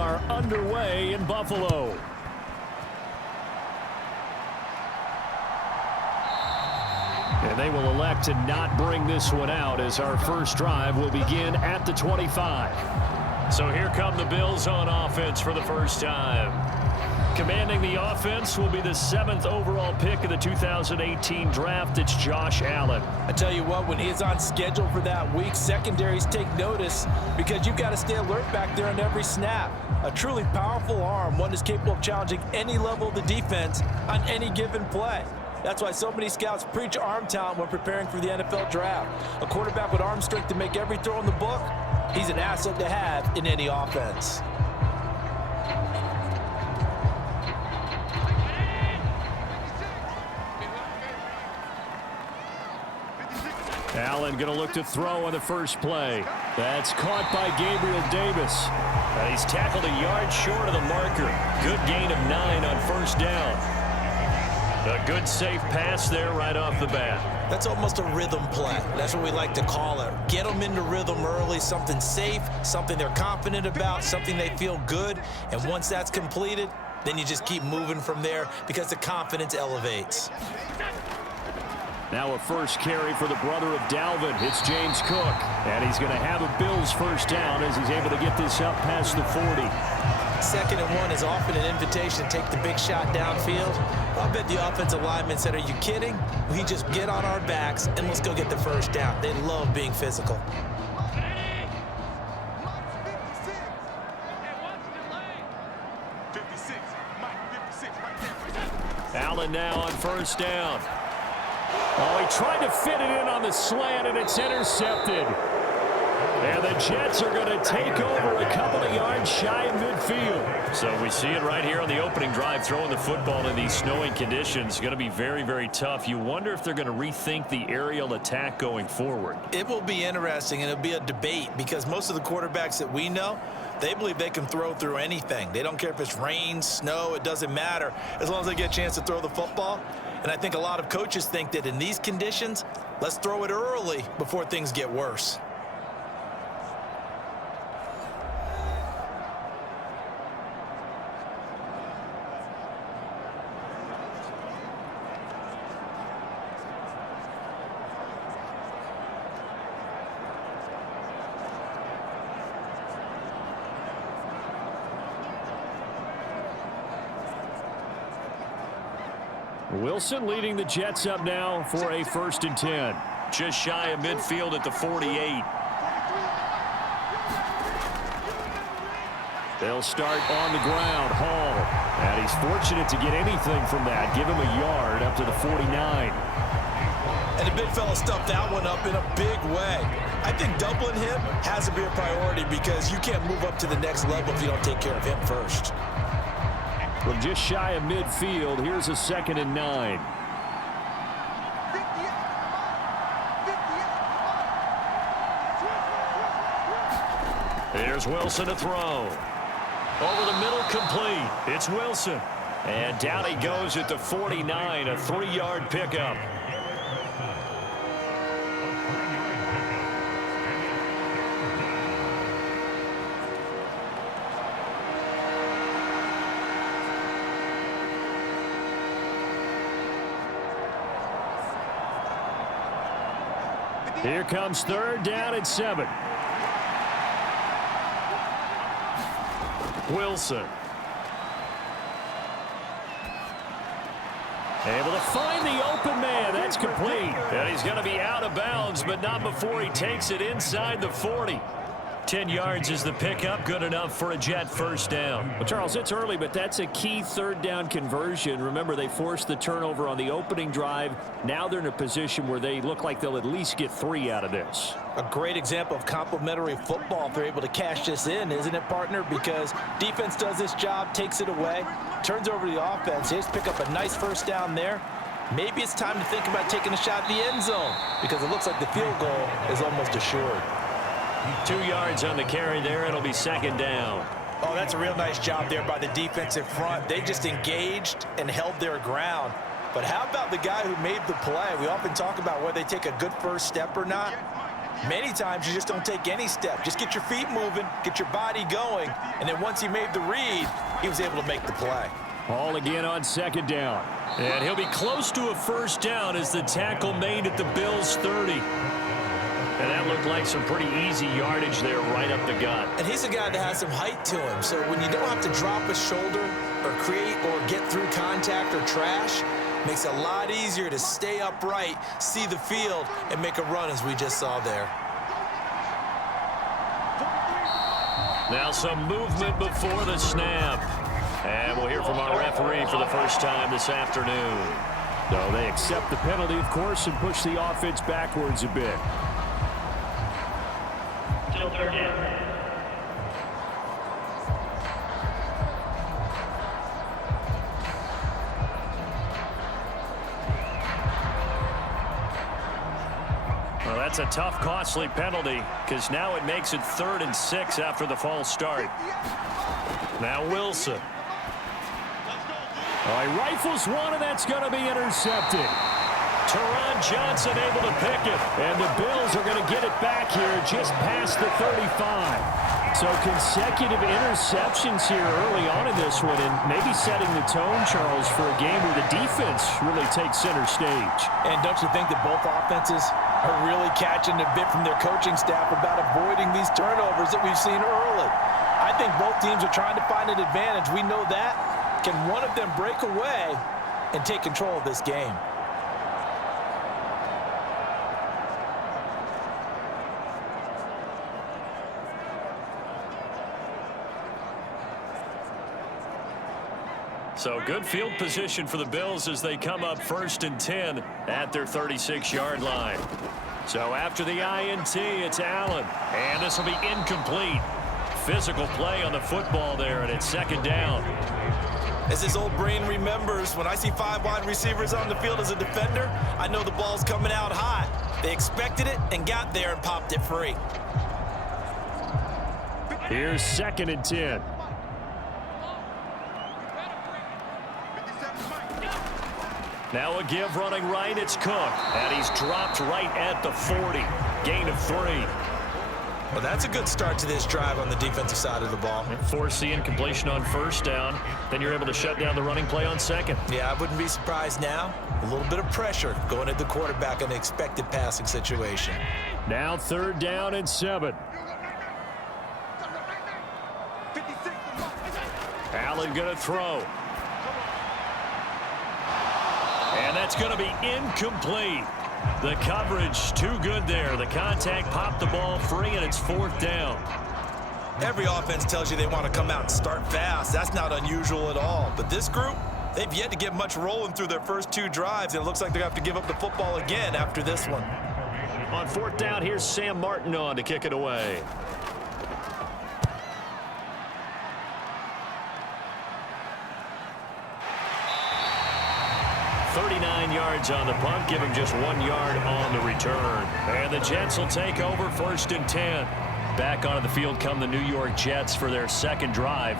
are underway in Buffalo. And they will elect to not bring this one out as our first drive will begin at the 25. So here come the Bills on offense for the first time. Commanding the offense will be the 7th overall pick of the 2018 draft. It's Josh Allen. I tell you what, when he's on schedule for that week, secondaries take notice because you've got to stay alert back there on every snap. A truly powerful arm, one that's capable of challenging any level of the defense on any given play. That's why so many scouts preach arm talent when preparing for the NFL draft. A quarterback with arm strength to make every throw in the book, he's an asset to have in any offense. Allen going to look to throw on the first play. That's caught by Gabriel Davis. And he's tackled a yard short of the marker. Good gain of 9 on first down. A good safe pass there right off the bat. That's almost a rhythm play. That's what we like to call it. Get them into rhythm early, something safe, something they're confident about, something they feel good. And once that's completed, then you just keep moving from there because the confidence elevates. Now a first carry for the brother of Dalvin. It's James Cook. And he's going to have a Bills first down as he's able to get this up past the 40. 2nd and 1 is often an invitation to take the big shot downfield. I bet the offensive linemen said, are you kidding? We just get on our backs and let's go get the first down. They love being physical. Allen now on first down. Oh, he tried to fit it in on the slant, and it's intercepted. And the Jets are going to take over a couple of yards shy of midfield. So we see it right here on the opening drive, throwing the football in these snowing conditions. Going to be very, very tough. You wonder if they're going to rethink the aerial attack going forward. It will be interesting, and it'll be a debate because most of the quarterbacks that we know, they believe they can throw through anything. They don't care if it's rain, snow, it doesn't matter as long as they get a chance to throw the football. And I think a lot of coaches think that in these conditions, let's throw it early before things get worse. Wilson leading the Jets up now for a 1st and 10. Just shy of midfield at the 48. They'll start on the ground. Hall. And he's fortunate to get anything from that. Give him a yard up to the 49. And the big fella stuffed that one up in a big way. I think doubling him has to be a priority because you can't move up to the next level if you don't take care of him first. From just shy of midfield, here's a 2nd and 9. Here's Wilson to throw. Over the middle, complete. It's Wilson. And down he goes at the 49, a 3-yard pickup. Here comes 3rd down and 7. Wilson. Able to find the open man. That's complete. And he's going to be out of bounds, but not before he takes it inside the 40. 10 yards is the pickup. Good enough for a Jet first down. Well, Charles, it's early, but that's a key 3rd down conversion. Remember, they forced the turnover on the opening drive. Now they're in a position where they look like they'll at least get 3 out of this. A great example of complementary football if they're able to cash this in, isn't it, partner? Because defense does this job, takes it away, turns over to the offense. They just pick up a nice first down there. Maybe it's time to think about taking a shot at the end zone because it looks like the field goal is almost assured. 2 yards on the carry there. It'll be 2nd down. Oh, that's a real nice job there by the defensive front. They just engaged and held their ground. But how about the guy who made the play? We often talk about whether they take a good first step or not. Many times you just don't take any step. Just get your feet moving, get your body going, and then once he made the read, he was able to make the play. Ball again on second down. And he'll be close to a first down as the tackle made at the Bills' 30. And that looked like some pretty easy yardage there right up the gut. And he's a guy that has some height to him, so when you don't have to drop a shoulder or create or get through contact or trash, makes it a lot easier to stay upright, see the field, and make a run as we just saw there. Now some movement before the snap. And we'll hear from our referee for the first time this afternoon. So they accept the penalty, of course, and push the offense backwards a bit. Still third down. Well, that's a tough, costly penalty because now it makes it 3rd and 6 after the false start. Now Wilson. He rifles one, and that's going to be intercepted. Teron Johnson able to pick it, and the Bills are going to get it back here just past the 35. So consecutive interceptions here early on in this one, and maybe setting the tone, Charles, for a game where the defense really takes center stage. And don't you think that both offenses are really catching a bit from their coaching staff about avoiding these turnovers that we've seen early? I think both teams are trying to find an advantage. We know that. Can one of them break away and take control of this game? So good field position for the Bills as they come up 1st and 10 at their 36-yard line. So after the INT, it's Allen. And this will be incomplete. Physical play on the football there, and it's 2nd down. As his old brain remembers, when I see 5 wide receivers on the field as a defender, I know the ball's coming out hot. They expected it and got there and popped it free. Here's 2nd and 10. Now a give running right, it's Cook. And he's dropped right at the 40. Gain of 3. Well, that's a good start to this drive on the defensive side of the ball. Force the incompletion on 1st down. Then you're able to shut down the running play on 2nd. Yeah, I wouldn't be surprised now. A little bit of pressure going at the quarterback in an expected passing situation. Now 3rd down and 7. Allen going to throw. And that's going to be incomplete. The coverage too good there. The contact popped the ball free, and it's 4th down. Every offense tells you they want to come out and start fast. That's not unusual at all. But this group, they've yet to get much rolling through their first 2 drives, and it looks like they're going to have to give up the football again after this one. On 4th down, here's Sam Martin on to kick it away. Yards on the punt, give him just 1 yard on the return. And the Jets will take over 1st and 10. Back onto the field come the New York Jets for their 2nd drive.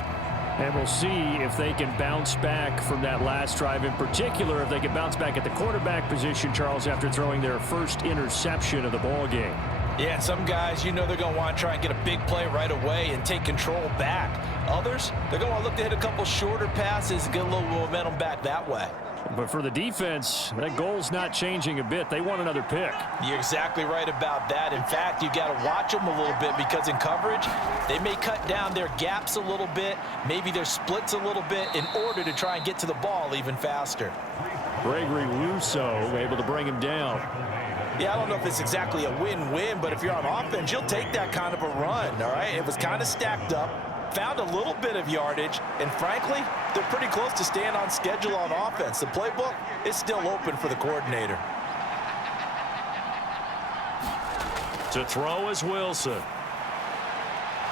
And we'll see if they can bounce back from that last drive, in particular if they can bounce back at the quarterback position, Charles, after throwing their first interception of the ball game. Yeah, and some guys, you know they're going to want to try and get a big play right away and take control back. Others, they're going to want to look to hit a couple shorter passes and get a little momentum back that way. But for the defense, that goal's not changing a bit. They want another pick. You're exactly right about that. In fact, you got to watch them a little bit because in coverage, they may cut down their gaps a little bit, maybe their splits a little bit in order to try and get to the ball even faster. Gregory Rousseau able to bring him down. Yeah, I don't know if it's exactly a win-win, but if you're on offense, you'll take that kind of a run, all right? It was kind of stacked up, found a little bit of yardage, and frankly, they're pretty close to staying on schedule on offense. The playbook is still open for the coordinator. To throw is Wilson.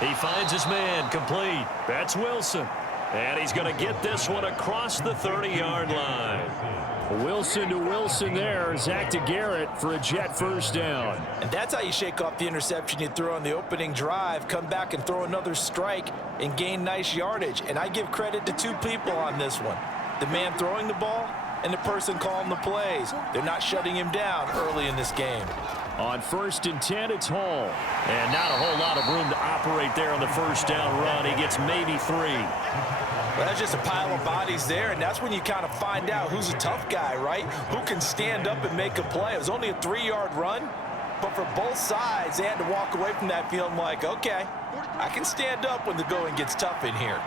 He finds his man, complete. That's Wilson. And he's going to get this one across the 30-yard line. Wilson to Wilson there. Zach to Garrett for a Jet first down. And that's how you shake off the interception you threw on the opening drive, come back and throw another strike and gain nice yardage. And I give credit to 2 people on this one. The man throwing the ball and the person calling the plays. They're not shutting him down early in this game. On 1st and 10, it's Hall. And not a whole lot of room to operate there on the first down run. He gets maybe 3. Well, that's just a pile of bodies there, and that's when you kind of find out who's a tough guy, right? Who can stand up and make a play. It was only a 3-yard run, but for both sides, they had to walk away from that feeling like, okay, I can stand up when the going gets tough in here.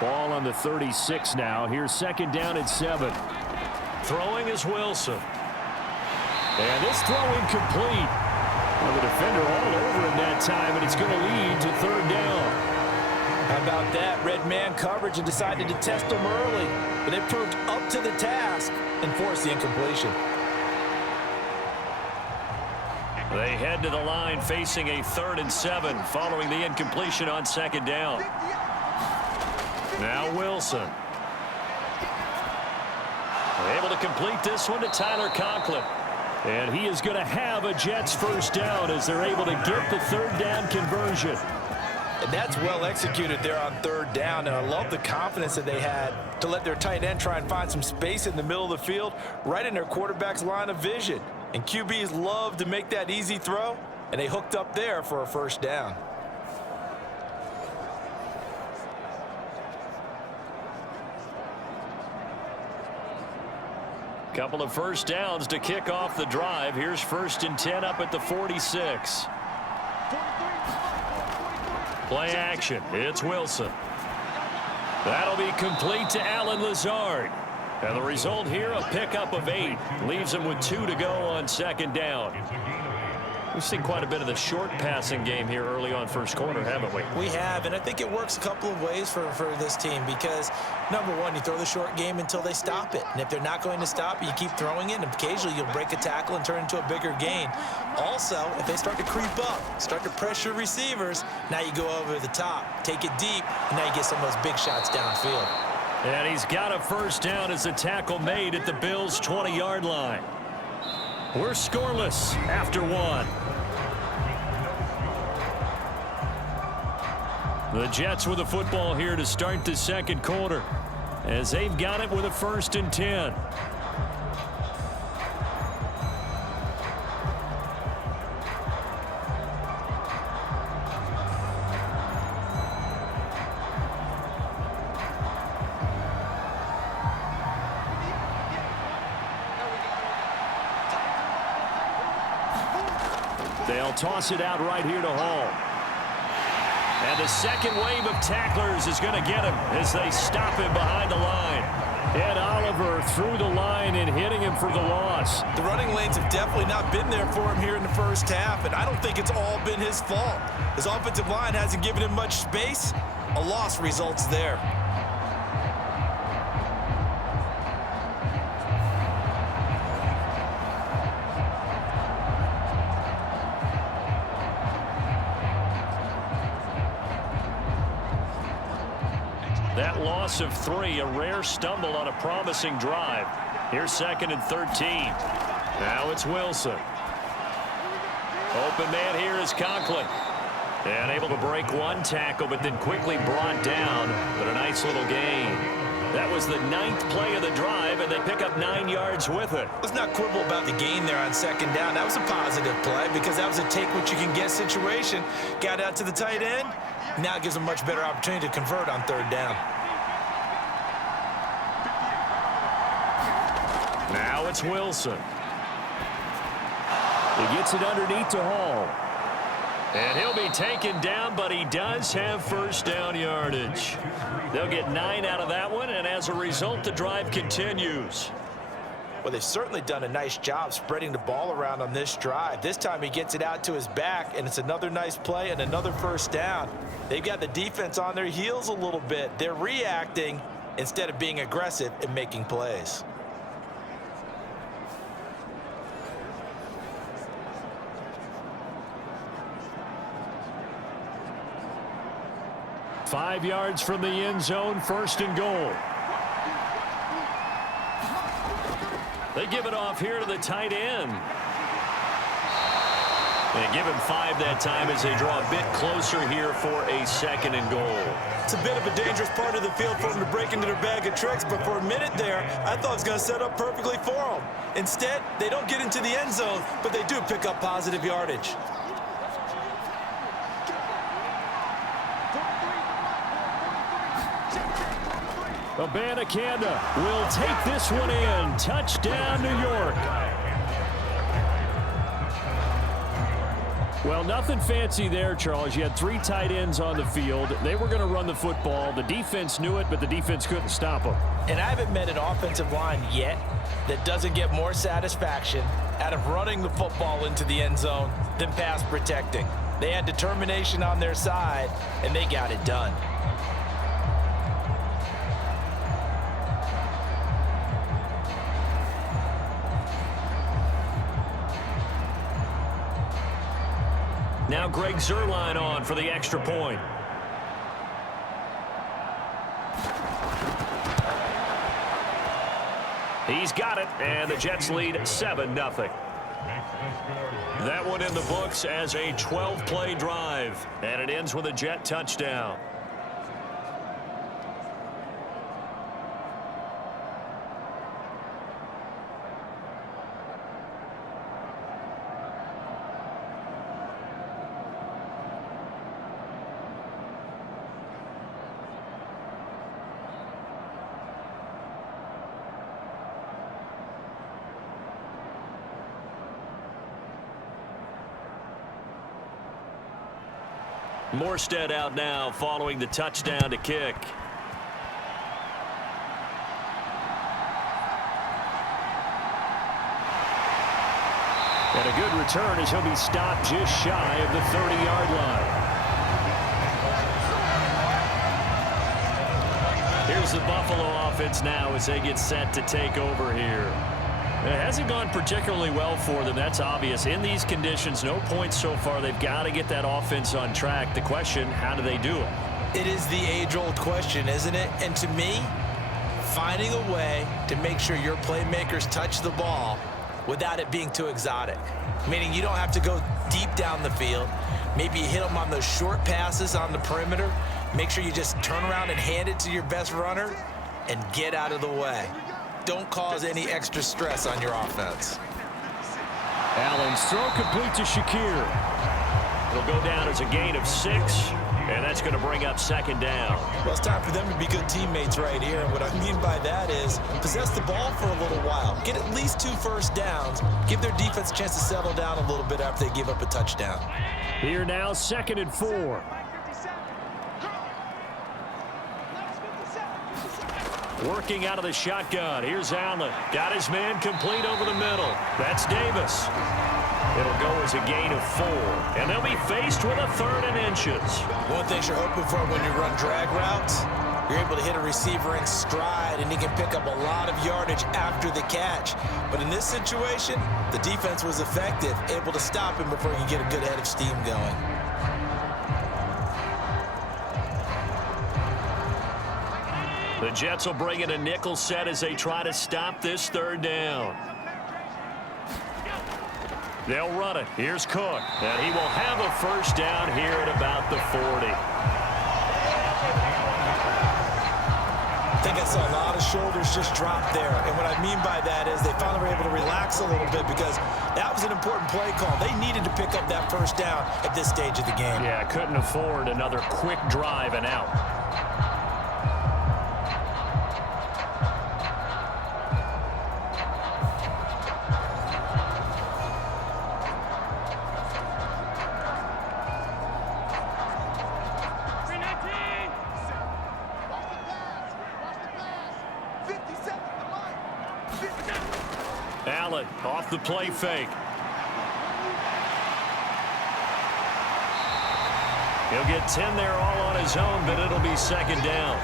Ball on the 36 now. Here's 2nd down and 7. Throwing is Wilson. And this throw incomplete. Well, the defender all over him that time, and it's going to lead to 3rd down. How about that? Red man coverage and decided to test them early. But they proved up to the task and forced the incompletion. They head to the line facing a 3rd and 7 following the incompletion on 2nd down. Now Wilson. Able to complete this one to Tyler Conklin. And he is going to have a Jets first down as they're able to get the 3rd down conversion. And that's well executed there on 3rd down. And I love the confidence that they had to let their tight end try and find some space in the middle of the field, right in their quarterback's line of vision. And QBs love to make that easy throw, and they hooked up there for a first down. Couple of first downs to kick off the drive. Here's 1st and 10 up at the 46. Play action. It's Wilson. That'll be complete to Allen Lazard. And the result here, a pickup of 8. Leaves him with 2 to go on 2nd down. We've seen quite a bit of the short passing game here early on first quarter, haven't we? We have, and I think it works a couple of ways for this team because, number one, you throw the short game until they stop it. And if they're not going to stop it, you keep throwing it, and occasionally you'll break a tackle and turn it into a bigger gain. Also, if they start to creep up, start to pressure receivers, now you go over the top, take it deep, and now you get some of those big shots downfield. And he's got a first down as the tackle made at the Bills' 20-yard line. We're scoreless after 1. The Jets with the football here to start the second quarter as they've got it with a 1st and 10. They'll toss it out right here to Hall. And the second wave of tacklers is going to get him as they stop him behind the line. Ed Oliver through the line and hitting him for the loss. The running lanes have definitely not been there for him here in the first half, and I don't think it's all been his fault. His offensive line hasn't given him much space. A loss results there. That loss of 3, a rare stumble on a promising drive. Here's 2nd and 13. Now it's Wilson. Open man here is Conklin. And able to break one tackle, but then quickly brought down. But a nice little gain. That was the 9th play of the drive, and they pick up 9 yards with it. Let's not quibble about the gain there on 2nd down. That was a positive play because that was a take-what-you-can-get situation. Got out to the tight end. Now it gives them a much better opportunity to convert on 3rd down. Now it's Wilson. He gets it underneath to Hall. And he'll be taken down, but he does have first down yardage. They'll get 9 out of that one, and as a result, the drive continues. Well, they've certainly done a nice job spreading the ball around on this drive. This time he gets it out to his back, and it's another nice play and another first down. They've got the defense on their heels a little bit. They're reacting instead of being aggressive and making plays. Five yards from the end zone, 1st and goal. They give it off here to the tight end. And give him 5 that time as they draw a bit closer here for a 2nd and goal. It's a bit of a dangerous part of the field for them to break into their bag of tricks, but for a minute there, I thought it was going to set up perfectly for them. Instead, they don't get into the end zone, but they do pick up positive yardage. Abanikanda will take this one in. Touchdown, New York. Well, nothing fancy there, Charles. You had 3 tight ends on the field. They were going to run the football. The defense knew it, but the defense couldn't stop them. And I haven't met an offensive line yet that doesn't get more satisfaction out of running the football into the end zone than pass protecting. They had determination on their side, and they got it done. Now Greg Zuerlein on for the extra point. He's got it, and the Jets lead 7-0. That one in the books as a 12-play drive, and it ends with a Jet touchdown. Morstead out now following the touchdown to kick. And a good return as he'll be stopped just shy of the 30-yard line. Here's the Buffalo offense now as they get set to take over here. It hasn't gone particularly well for them. That's obvious. In these conditions, no points so far. They've got to get that offense on track. The question, how do they do it? It is the age-old question, isn't it? And to me, finding a way to make sure your playmakers touch the ball without it being too exotic. Meaning you don't have to go deep down the field. Maybe you hit them on those short passes on the perimeter. Make sure you just turn around and hand it to your best runner and get out of the way. Don't cause any extra stress on your offense. Allen's throw complete to Shakir. It'll go down as a gain of 6, and that's going to bring up 2nd down. Well, it's time for them to be good teammates right here. And what I mean by that is possess the ball for a little while. Get at least 2 first downs. Give their defense a chance to settle down a little bit after they give up a touchdown. Here now, 2nd and 4. Working out of the shotgun. Here's Allen. Got his man complete over the middle. That's Davis. It'll go as a gain of 4. And they'll be faced with a 3rd and inches. One thing you're hoping for when you run drag routes, you're able to hit a receiver in stride, and he can pick up a lot of yardage after the catch. But in this situation, the defense was effective, able to stop him before he could get a good head of steam going. The Jets will bring in a nickel set as they try to stop this 3rd down. They'll run it. Here's Cook. And he will have a 1st down here at about the 40. I think I saw a lot of shoulders just drop there. And what I mean by that is they finally were able to relax a little bit because that was an important play call. They needed to pick up that 1st down at this stage of the game. Yeah, couldn't afford another quick drive and out. Allen off the play fake. He'll get 10 there all on his own, but it'll be 2nd down.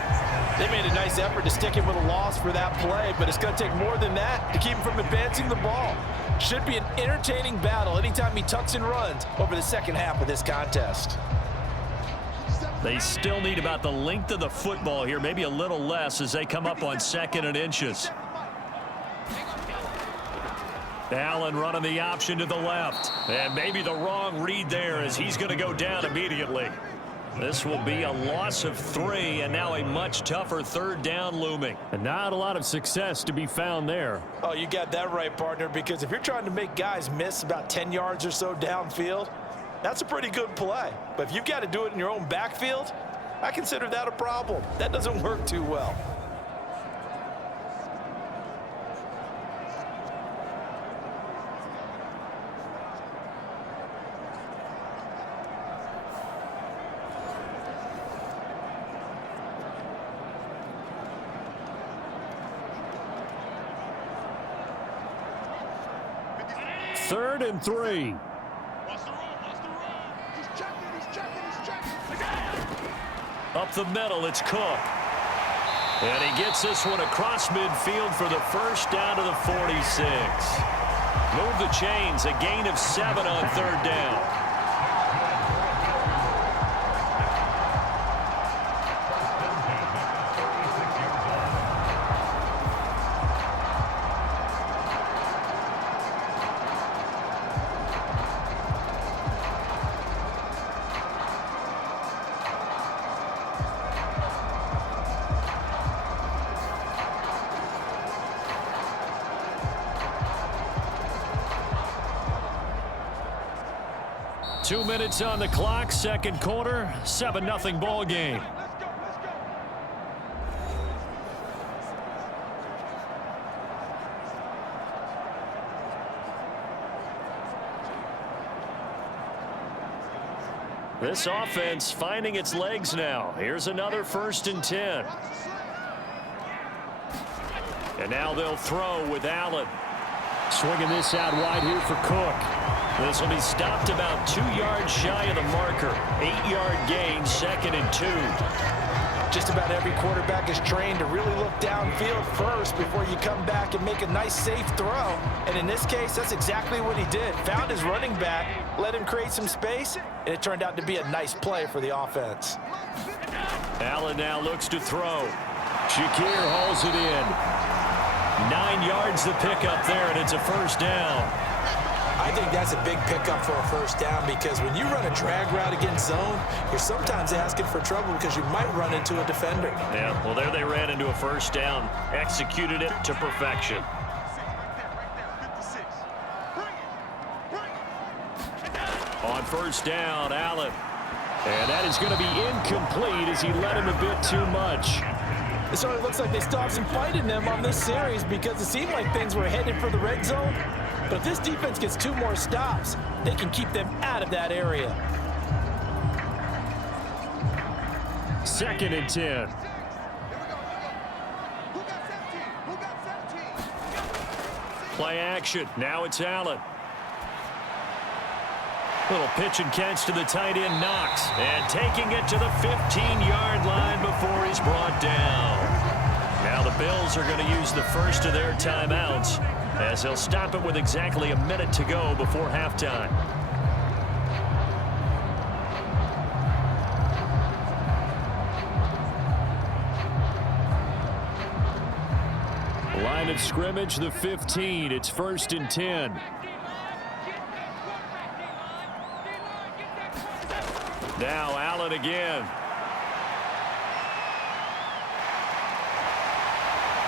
They made a nice effort to stick him with a loss for that play, but it's going to take more than that to keep him from advancing the ball. Should be an entertaining battle anytime he tucks and runs over the 2nd half of this contest. They still need about the length of the football here, maybe a little less as they come up on 2nd and inches. Allen running the option to the left. And maybe the wrong read there as he's going to go down immediately. This will be a loss of 3, and now a much tougher third down looming. And not a lot of success to be found there. Oh, you got that right, partner, because if you're trying to make guys miss about 10 yards or so downfield, that's a pretty good play. But if you've got to do it in your own backfield, I consider that a problem. That doesn't work too well. Third and 3. Up the middle, it's Cook. And he gets this one across midfield for the first down to the 46. Move the chains, a gain of 7 on third down. Two minutes on the clock, second quarter, 7-0 ball game. This offense finding its legs now. Here's another 1st and 10. And now they'll throw with Allen. Swinging this out wide here for Cook. This will be stopped about 2 yards shy of the marker. 8-yard gain, 2nd and 2. Just about every quarterback is trained to really look downfield first before you come back and make a nice, safe throw. And in this case, that's exactly what he did. Found his running back, let him create some space, and it turned out to be a nice play for the offense. Allen now looks to throw. Shakir hauls it in. 9 yards the pickup there, and it's a first down. I think that's a big pickup for a first down because when you run a drag route against zone, you're sometimes asking for trouble because you might run into a defender. Yeah, well, there they ran into a first down. Executed it to perfection. On first down, Allen. And that is going to be incomplete as he led him a bit too much. It certainly looks like they still have some fight in them on this series because it seemed like things were headed for the red zone. But if this defense gets 2 more stops, they can keep them out of that area. 2nd and 10. Play action. Now it's Allen. Little pitch and catch to the tight end, Knox. And taking it to the 15-yard line before he's brought down. Now the Bills are going to use the first of their timeouts as they'll stop it with exactly a minute to go before halftime. Line of scrimmage, the 15. It's 1st and 10. Now Allen again.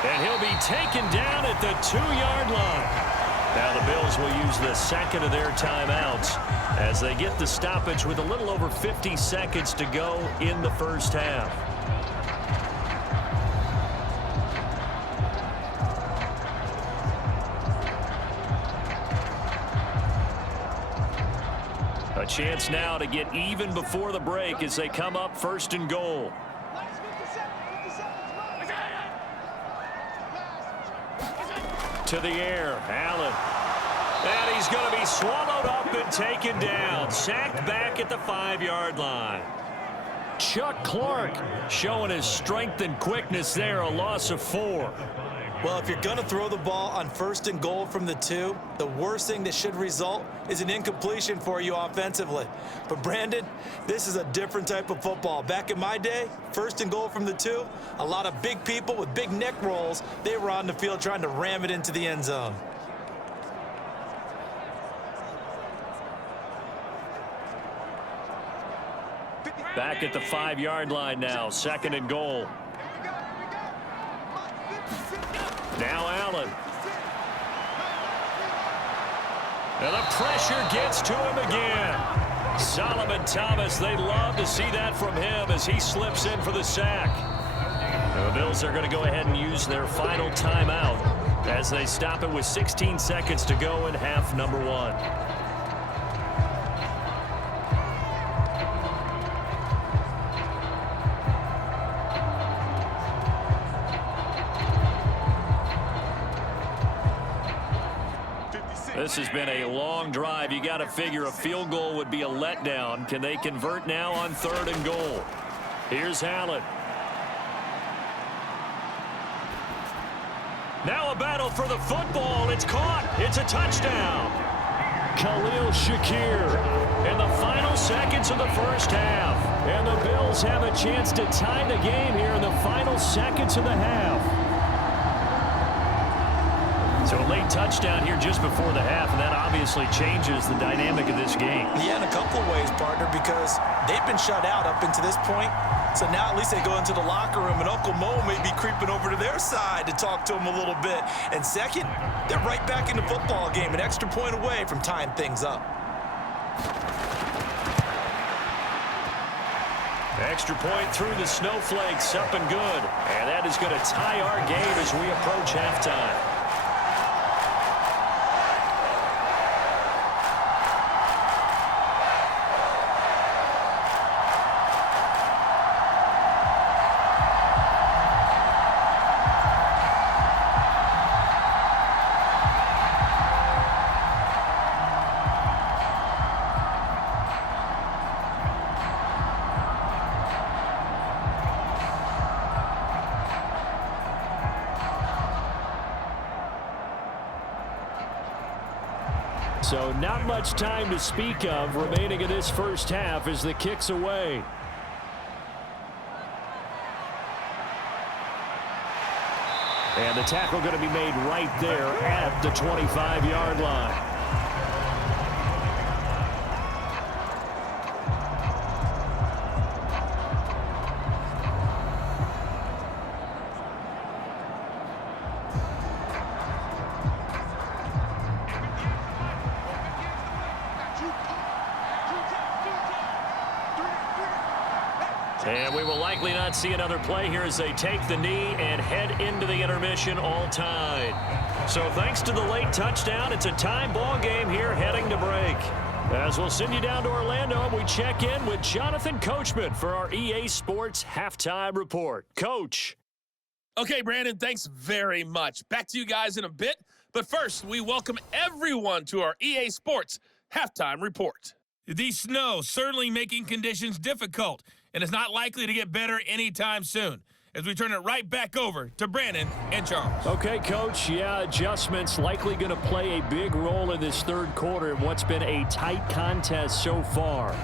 And he'll be taken down at the 2-yard line. Now the Bills will use the second of their timeouts as they get the stoppage with a little over 50 seconds to go in the first half. A chance now to get even before the break as they come up 1st and goal. To the air, Allen. And he's going to be swallowed up and taken down. Sacked back at the 5-yard line. Chuck Clark showing his strength and quickness there, a loss of 4. Well, if you're going to throw the ball on 1st and goal from the 2, the worst thing that should result is an incompletion for you offensively. But, Brandon, this is a different type of football. Back in my day, 1st and goal from the 2, a lot of big people with big neck rolls, they were on the field trying to ram it into the end zone. Back at the 5-yard line now, 2nd and goal. Now Allen. And the pressure gets to him again. Solomon Thomas, they love to see that from him as he slips in for the sack. The Bills are going to go ahead and use their final timeout as they stop it with 16 seconds to go in half number 1. This has been a long drive. You got to figure a field goal would be a letdown. Can they convert now on 3rd and goal? Here's Allen. Now a battle for the football. It's caught. It's a touchdown. Khalil Shakir in the final seconds of the first half. And the Bills have a chance to tie the game here in the final seconds of the half. So a late touchdown here just before the half, and that obviously changes the dynamic of this game. Yeah, in a couple of ways, partner, because they've been shut out up until this point. So now at least they go into the locker room, and Uncle Mo may be creeping over to their side to talk to them a little bit. And second, they're right back in the football game, an extra point away from tying things up. Extra point through the snowflakes, up and good. And that is going to tie our game as we approach halftime. So not much time to speak of remaining in this first half as the kick's away. And the tackle going to be made right there at the 25-yard line. And we will likely not see another play here as they take the knee and head into the intermission all tied. So thanks to the late touchdown, it's a tie ball game here heading to break. As we'll send you down to Orlando, and we check in with Jonathan Coachman for our EA Sports Halftime Report. Coach. Okay, Brandon, thanks very much. Back to you guys in a bit. But first, we welcome everyone to our EA Sports Halftime Report. The snow certainly making conditions difficult, and it's not likely to get better anytime soon, as we turn it right back over to Brandon and Charles. Okay, Coach. Yeah, adjustments likely going to play a big role in this third quarter in what's been a tight contest so far.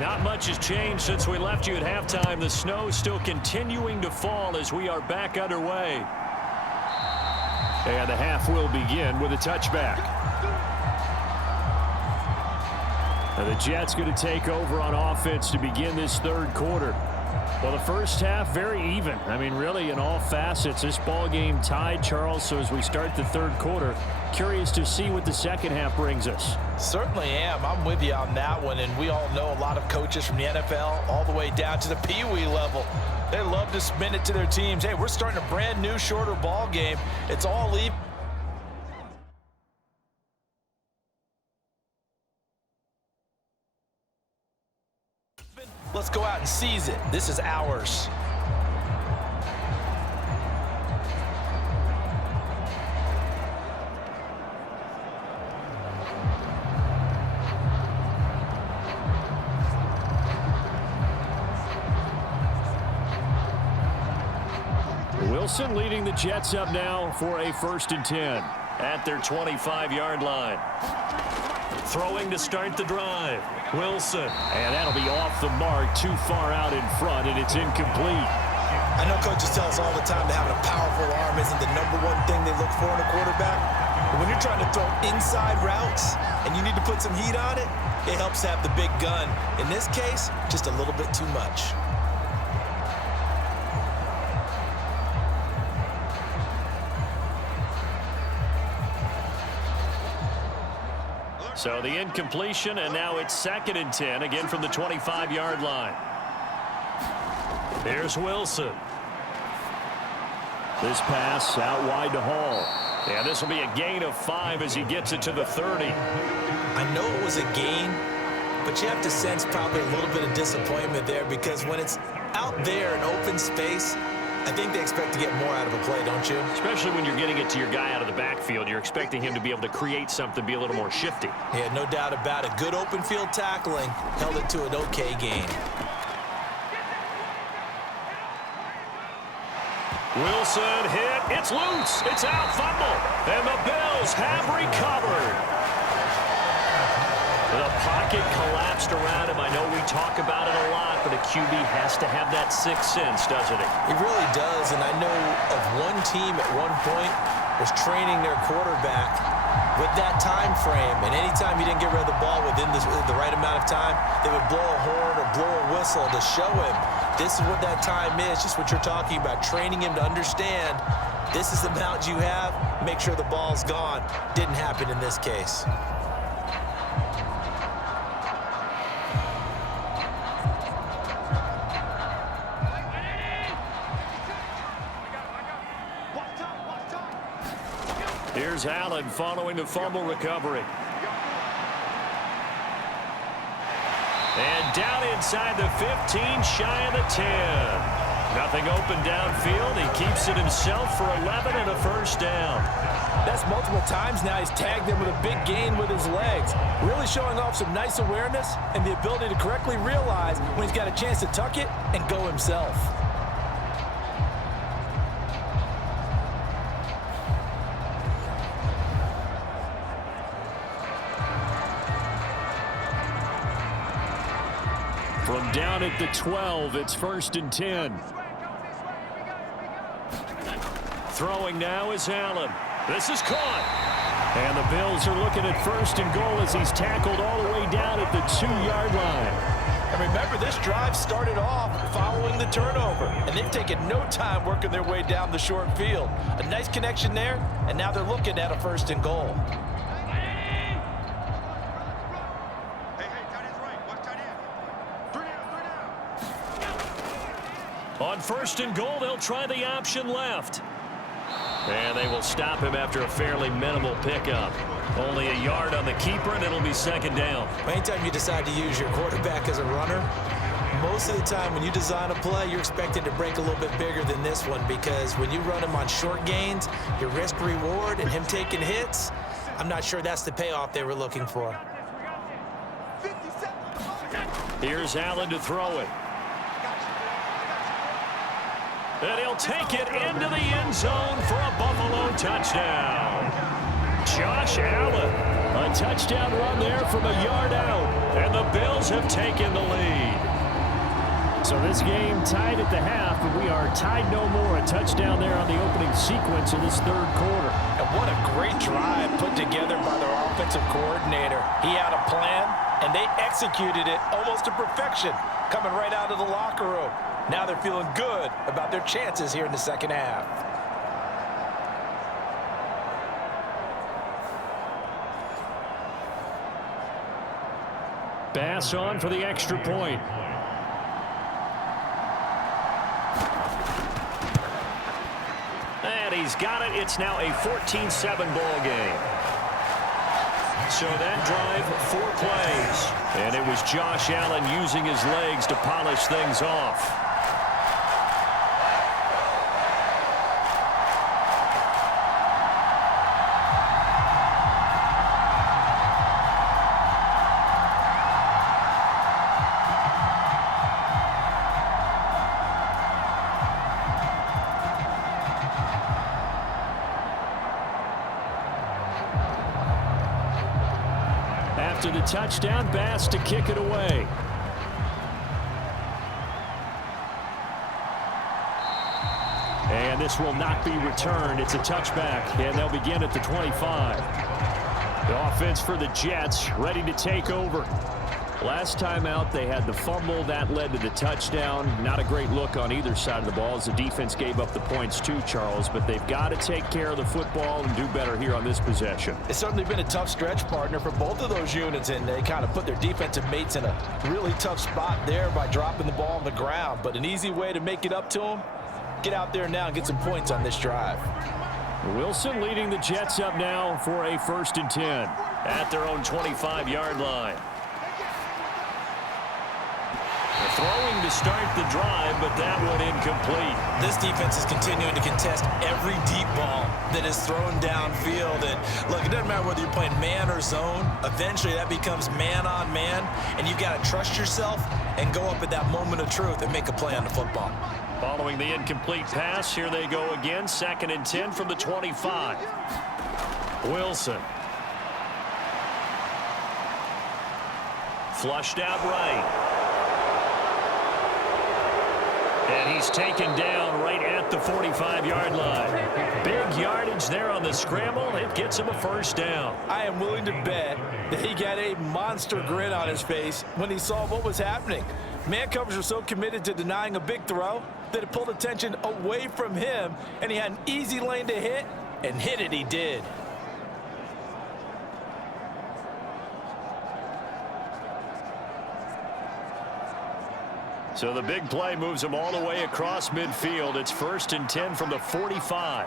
Not much has changed since we left you at halftime. The snow still continuing to fall as we are back underway. And the half will begin with a touchback. Now the Jets going to take over on offense to begin this third quarter. Well, the first half, very even. I mean, really, in all facets, this ball game tied, Charles. So as we start the third quarter, curious to see what the second half brings us. Certainly am. I'm with you on that one. And we all know a lot of coaches from the NFL all the way down to the Pee Wee level. They love to spin it to their teams. Hey, we're starting a brand new, shorter ball game. It's all even. Let's go out and seize it. This is ours. Wilson leading the Jets up now for a 1st and 10 at their 25-yard line. Throwing to start the drive. Wilson. And that'll be off the mark, too far out in front, and it's incomplete. I know coaches tell us all the time that having a powerful arm isn't the #1 thing they look for in a quarterback. But when you're trying to throw inside routes and you need to put some heat on it, it helps to have the big gun. In this case, just a little bit too much. So the incompletion, and now it's 2nd and 10, again from the 25-yard line. Here's Wilson. This pass out wide to Hall. Yeah, this will be a gain of 5 as he gets it to the 30. I know it was a gain, but you have to sense probably a little bit of disappointment there, because when it's out there in open space, I think they expect to get more out of a play, don't you? Especially when you're getting it to your guy out of the backfield. You're expecting him to be able to create something, be a little more shifty. Yeah, no doubt about it. Good open field tackling held it to an okay gain. Wilson hit. It's loose. It's out. Fumble. And the Bills have recovered. The pocket collapsed around him. I know we talk about it a lot, but a QB has to have that sixth sense, doesn't it? It really does, and I know of one team at one point was training their quarterback with that time frame, and anytime he didn't get rid of the ball within the right amount of time, they would blow a horn or blow a whistle to show him this is what that time is, just what you're talking about, training him to understand this is the amount you have, make sure the ball's gone. Didn't happen in this case. Here's Allen following the fumble recovery. And down inside the 15, shy of the 10. Nothing open downfield. He keeps it himself for 11 and a first down. That's multiple times now he's tagged him with a big gain with his legs. Really showing off some nice awareness and the ability to correctly realize when he's got a chance to tuck it and go himself. From down at the 12, it's 1st and 10. Throwing now is Allen. This is caught. And the Bills are looking at 1st and goal as he's tackled all the way down at the 2-yard line. And remember, this drive started off following the turnover, and they've taken no time working their way down the short field. A nice connection there, and now they're looking at a 1st and goal. On 1st and goal, they'll try the option left. And they will stop him after a fairly minimal pickup. Only a yard on the keeper, and it'll be 2nd down. Anytime you decide to use your quarterback as a runner, most of the time when you design a play, you're expected to break a little bit bigger than this one, because when you run him on short gains, your risk-reward and him taking hits, I'm not sure that's the payoff they were looking for. Here's Allen to throw it. And he'll take it into the end zone for a Buffalo touchdown. Josh Allen, a touchdown run there from a yard out, and the Bills have taken the lead. So this game tied at the half, but we are tied no more. A touchdown there on the opening sequence of this 3rd quarter. And what a great drive put together by their offensive coordinator. He had a plan, and they executed it almost to perfection, coming right out of the locker room. Now they're feeling good about their chances here in the 2nd half. Pass on for the extra point. And he's got it. It's now a 14-7 ball game. So that drive, 4 plays. And it was Josh Allen using his legs to polish things off. after the touchdown. Bass to kick it away. And this will not be returned. It's a touchback, and they'll begin at the 25. The offense for the Jets ready to take over. Last time out, they had the fumble. That led to the touchdown. Not a great look on either side of the ball as the defense gave up the points too, Charles. But they've got to take care of the football and do better here on this possession. It's certainly been a tough stretch, partner, for both of those units, and they kind of put their defensive mates in a really tough spot there by dropping the ball on the ground. But an easy way to make it up to them, get out there now and get some points on this drive. Wilson leading the Jets up now for a 1st and 10 at their own 25-yard line. Throwing to start the drive, but that one incomplete. This defense is continuing to contest every deep ball that is thrown downfield. And look, it doesn't matter whether you're playing man or zone. Eventually, that becomes man on man, and you've got to trust yourself and go up at that moment of truth and make a play on the football. Following the incomplete pass, here they go again. 2nd and 10 from the 25. Wilson. Flushed out right. And he's taken down right at the 45-yard line. Big yardage there on the scramble. It gets him a 1st down. I am willing to bet that he got a monster grin on his face when he saw what was happening. Man coverage were so committed to denying a big throw that it pulled attention away from him, and he had an easy lane to hit, and hit it he did. So the big play moves him all the way across midfield. It's 1st and 10 from the 45.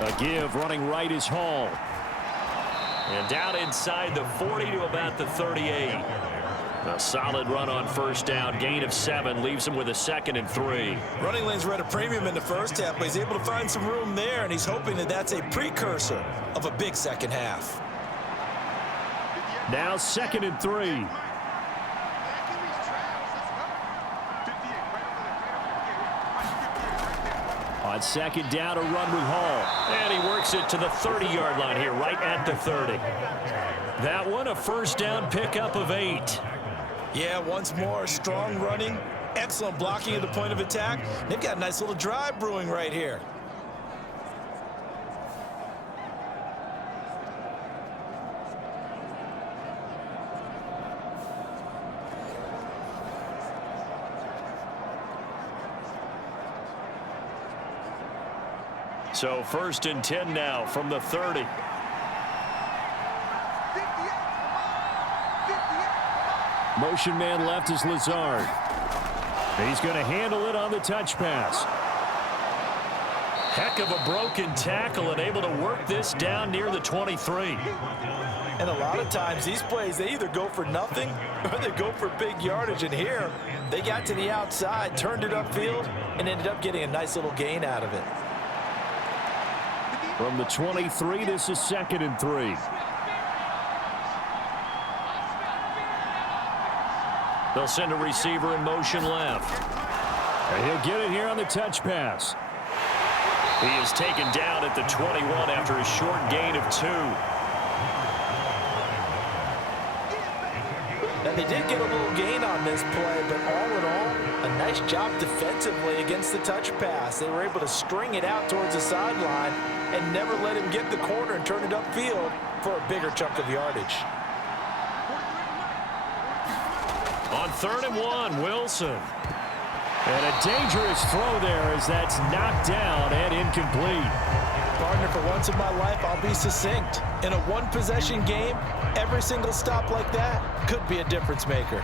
A give running right is Hall. And down inside the 40 to about the 38. A solid run on 1st down. Gain of 7 leaves him with a 2nd and 3. Running lanes were at a premium in the first half, but he's able to find some room there, and he's hoping that that's a precursor of a big second half. Now 2nd and 3. On 2nd down, a run with Hall. And he works it to the 30-yard line here, right at the 30. That one, a 1st down pickup of 8. Yeah, once more, strong running, excellent blocking at the point of attack. They've got a nice little drive brewing right here. So 1st and 10 now from the 30. Motion man left is Lazard. He's going to handle it on the touch pass. Heck of a broken tackle and able to work this down near the 23. And a lot of times these plays, they either go for nothing or they go for big yardage. And here, they got to the outside, turned it upfield, and ended up getting a nice little gain out of it. From the 23, this is 2nd and 3. They'll send a receiver in motion left. And he'll get it here on the touch pass. He is taken down at the 21 after a short gain of 2. Now, they did get a little gain on this play, but all in all, a nice job defensively against the touch pass. They were able to string it out towards the sideline and never let him get the corner and turn it upfield for a bigger chunk of yardage. On 3rd and 1, Wilson. And a dangerous throw there as that's knocked down and incomplete. Partner, for once in my life, I'll be succinct. In a one-possession game, every single stop like that could be a difference maker.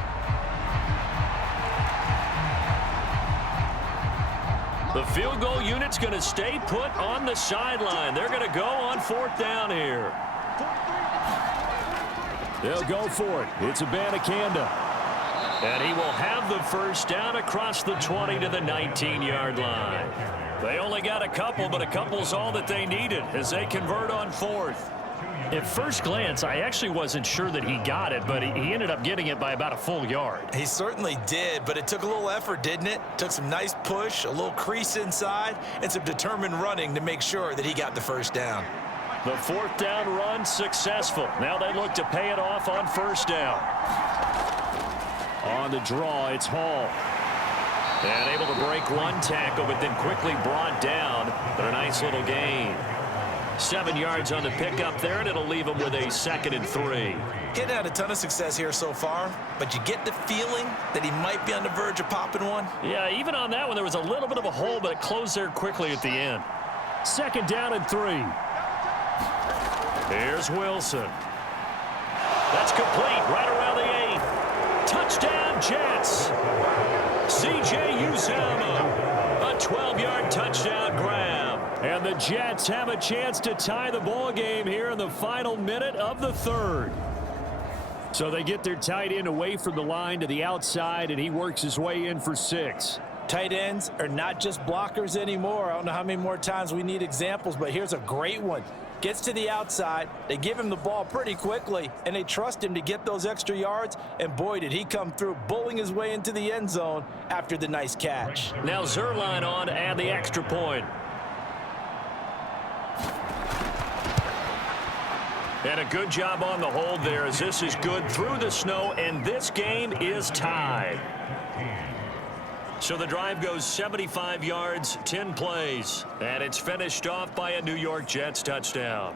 The field goal unit's going to stay put on the sideline. They're going to go on 4th down here. They'll go for it. It's Abanikanda. And he will have the 1st down across the 20 to the 19-yard line. They only got a couple, but a couple's all that they needed as they convert on 4th. At first glance, I actually wasn't sure that he got it, but he ended up getting it by about a full yard. He certainly did, but it took a little effort, didn't it? Took some nice push, a little crease inside, and some determined running to make sure that he got the 1st down. The fourth down run successful. Now they look to pay it off on first down. On the draw, it's Hall. And able to break one tackle, but then quickly brought down. But a nice little gain. 7 yards on the pickup there, and it'll leave him with a 2nd and 3. He's had a ton of success here so far, but you get the feeling that he might be on the verge of popping one. Yeah, even on that one, there was a little bit of a hole, but it closed there quickly at the end. 2nd down and 3. Here's Wilson. That's complete right around the 8. Touchdown, Jets. C.J. Uzomah. A 12-yard touchdown grab. And the Jets have a chance to tie the ball game here in the final minute of the 3rd. So they get their tight end away from the line to the outside, and he works his way in for 6. Tight ends are not just blockers anymore. I don't know how many more times we need examples, but here's a great one. Gets to the outside, they give him the ball pretty quickly, and they trust him to get those extra yards, and boy, did he come through, bowling his way into the end zone after the nice catch. Now Zuerlein on to add the extra point. And a good job on the hold there, as this is good through the snow, and this game is tied. So the drive goes 75 yards, 10 plays, and it's finished off by a New York Jets touchdown.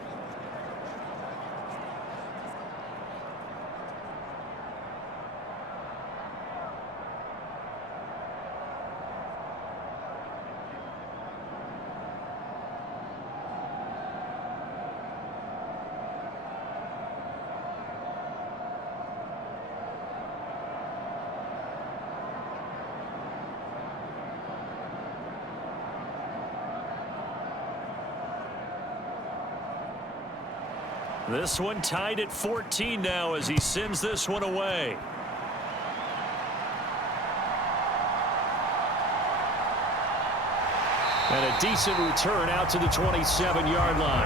This one tied at 14 now as he sends this one away. And a decent return out to the 27-yard line.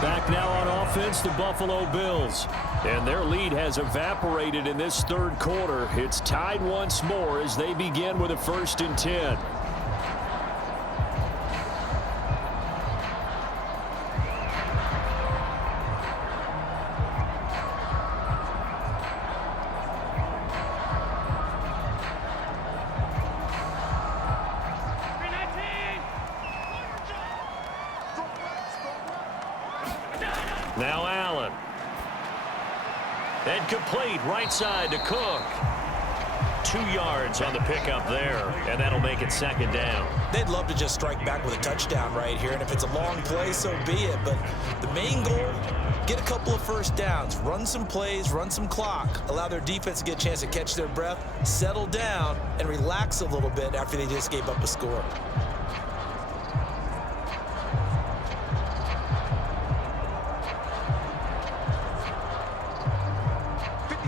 Back now on offense, the Buffalo Bills. And their lead has evaporated in this 3rd quarter. It's tied once more as they begin with a 1st and 10. Now Allen. And complete right side to Cook. 2 yards on the pickup there, and that'll make it 2nd down. They'd love to just strike back with a touchdown right here, and if it's a long play, so be it. But the main goal, get a couple of first downs, run some plays, run some clock, allow their defense to get a chance to catch their breath, settle down, and relax a little bit after they just gave up a score.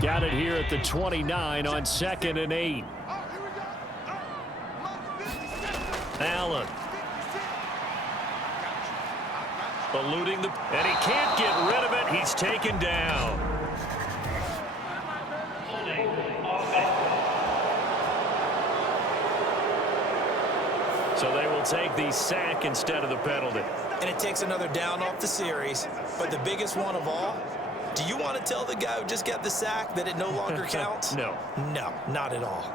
Got it here at the 29 on 2nd and 8. Allen. Eluding the... And he can't get rid of it. He's taken down. So they will take the sack instead of the penalty. And it takes another down off the series. But the biggest one of all, do you want to tell the guy who just got the sack that it no longer counts? No. No, not at all.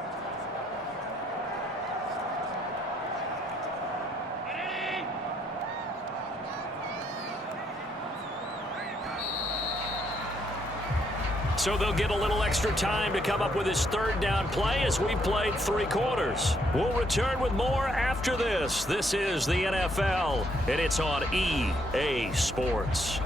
So they'll get a little extra time to come up with his 3rd down play as we played 3 quarters. We'll return with more after this. This is the NFL, and it's on EA Sports.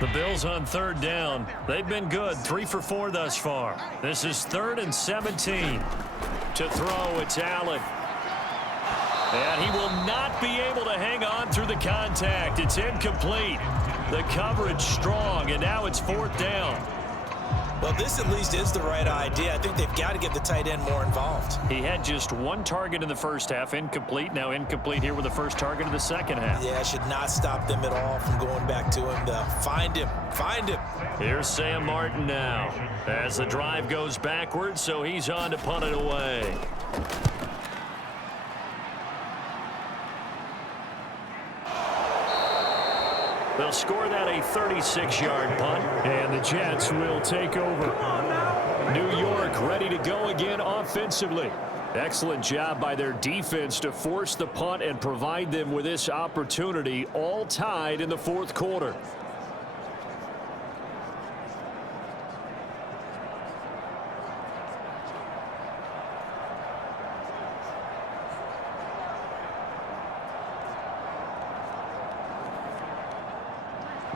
The Bills on 3rd down. They've been good, 3 for 4 thus far. This is 3rd and 17. To throw, it's Allen. And he will not be able to hang on through the contact. It's incomplete. The coverage strong, and now it's 4th down. Well, this at least is the right idea. I think they've got to get the tight end more involved. He had just one target in the first half, incomplete. Now incomplete here with the first target of the second half. Yeah, should not stop them at all from going back to him. Find him. Find him. Here's Sam Martin now as the drive goes backwards, so he's on to punt it away. They'll score that a 36-yard punt, and the Jets will take over. New York ready to go again offensively. Excellent job by their defense to force the punt and provide them with this opportunity, all tied in the fourth quarter.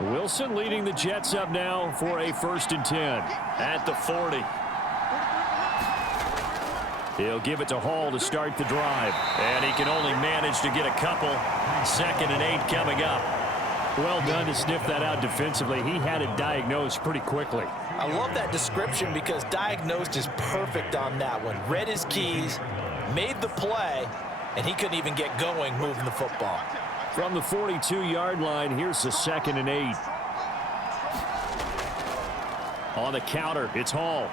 Wilson leading the Jets up now for a 1st and 10 at the 40. He'll give it to Hall to start the drive, and he can only manage to get a couple. 2nd and 8 coming up. Well done to sniff that out defensively. He had it diagnosed pretty quickly. I love that description because diagnosed is perfect on that one. Read his keys, made the play, and he couldn't even get going moving the football. From the 42-yard line, here's the 2nd and 8. On the counter, it's Hall.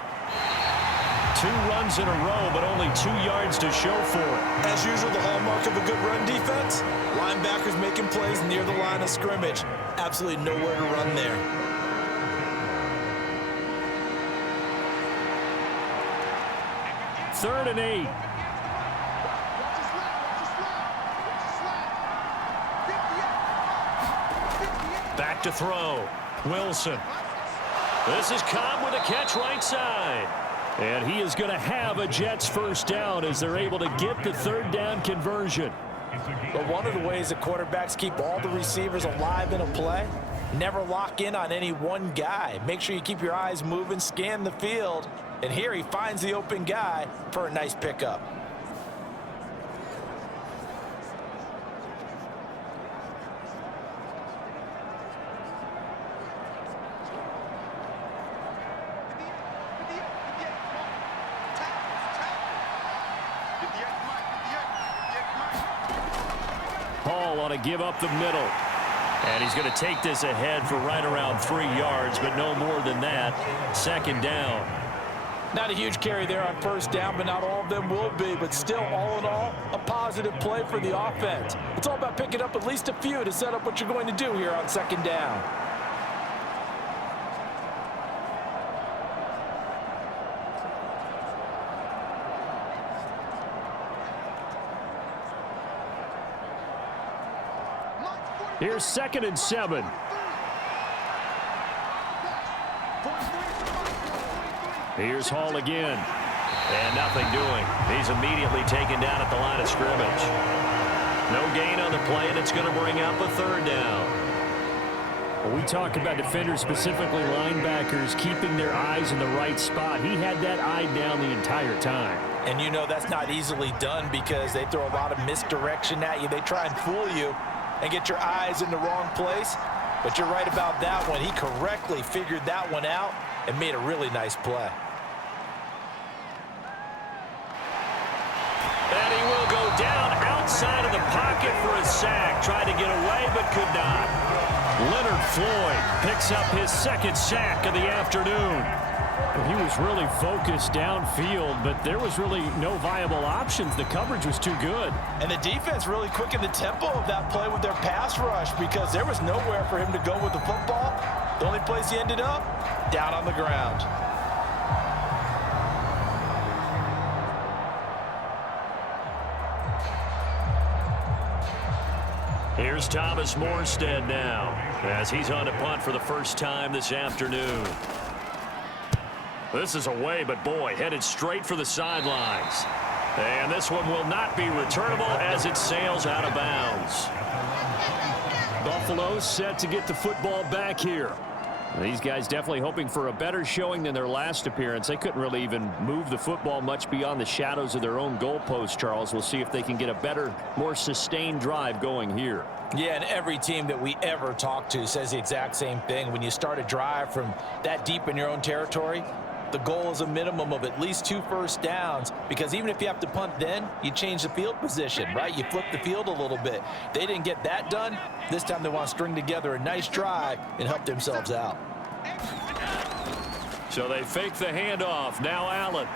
2 runs in a row, but only 2 yards to show for it. As usual, the hallmark of a good run defense, linebackers making plays near the line of scrimmage. Absolutely nowhere to run there. Third and 8. Back to throw. Wilson. This is Cobb with a catch right side. And he is going to have a Jets first down as they're able to get the 3rd down conversion. But one of the ways that quarterbacks keep all the receivers alive in a play, never lock in on any one guy. Make sure you keep your eyes moving, scan the field. And here he finds the open guy for a nice pickup. Hall on to give up the middle. And he's going to take this ahead for right around 3 yards, but no more than that. 2nd down. Not a huge carry there on 1st down, but not all of them will be. But still, all in all, a positive play for the offense. It's all about picking up at least a few to set up what you're going to do here on 2nd down. Here's 2nd and 7. Here's Hall again. And nothing doing. He's immediately taken down at the line of scrimmage. No gain on the play, and it's going to bring up a 3rd down. When we talk about defenders, specifically linebackers, keeping their eyes in the right spot, he had that eye down the entire time. And you know that's not easily done because they throw a lot of misdirection at you. They try and fool you and get your eyes in the wrong place. But you're right about that one. He correctly figured that one out and made a really nice play. And he will go down outside of the pocket for a sack. Tried to get away, but could not. Leonard Floyd picks up his 2nd sack of the afternoon. He was really focused downfield, but there was really no viable options. The coverage was too good. And the defense really quickened the tempo of that play with their pass rush because there was nowhere for him to go with the football. The only place he ended up, down on the ground. Here's Thomas Morstead now as he's on to punt for the first time this afternoon. This is away, but boy, headed straight for the sidelines. And this one will not be returnable as it sails out of bounds. Buffalo set to get the football back here. These guys definitely hoping for a better showing than their last appearance. They couldn't really even move the football much beyond the shadows of their own goalpost, Charles. We'll see if they can get a better, more sustained drive going here. Yeah, and every team that we ever talk to says the exact same thing. When you start a drive from that deep in your own territory, the goal is a minimum of at least 2 first downs, because even if you have to punt then, you change the field position, right? You flip the field a little bit. They didn't get that done. This time they want to string together a nice drive and help themselves out. So they fake the handoff. Now Allen.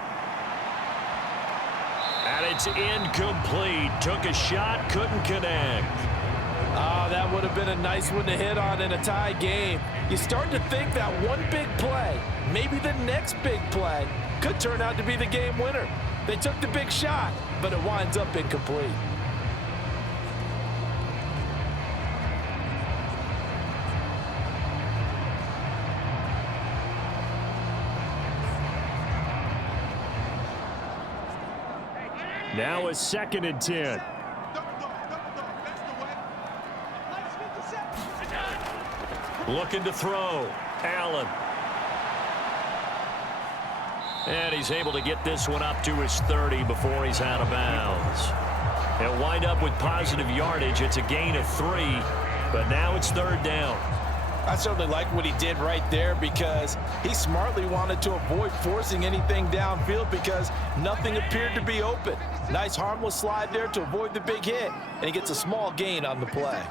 And it's incomplete. Took a shot, couldn't connect. Oh, that would have been a nice one to hit on in a tie game. You start to think that one big play, maybe the next big play, could turn out to be the game winner. They took the big shot, but it winds up incomplete. Now a 2nd and 10. Looking to throw. Allen. And he's able to get this one up to his 30 before he's out of bounds. He'll wind up with positive yardage. It's a gain of 3, but now it's 3rd down. I certainly like what he did right there, because he smartly wanted to avoid forcing anything downfield because nothing appeared to be open. Nice harmless slide there to avoid the big hit, and he gets a small gain on the play.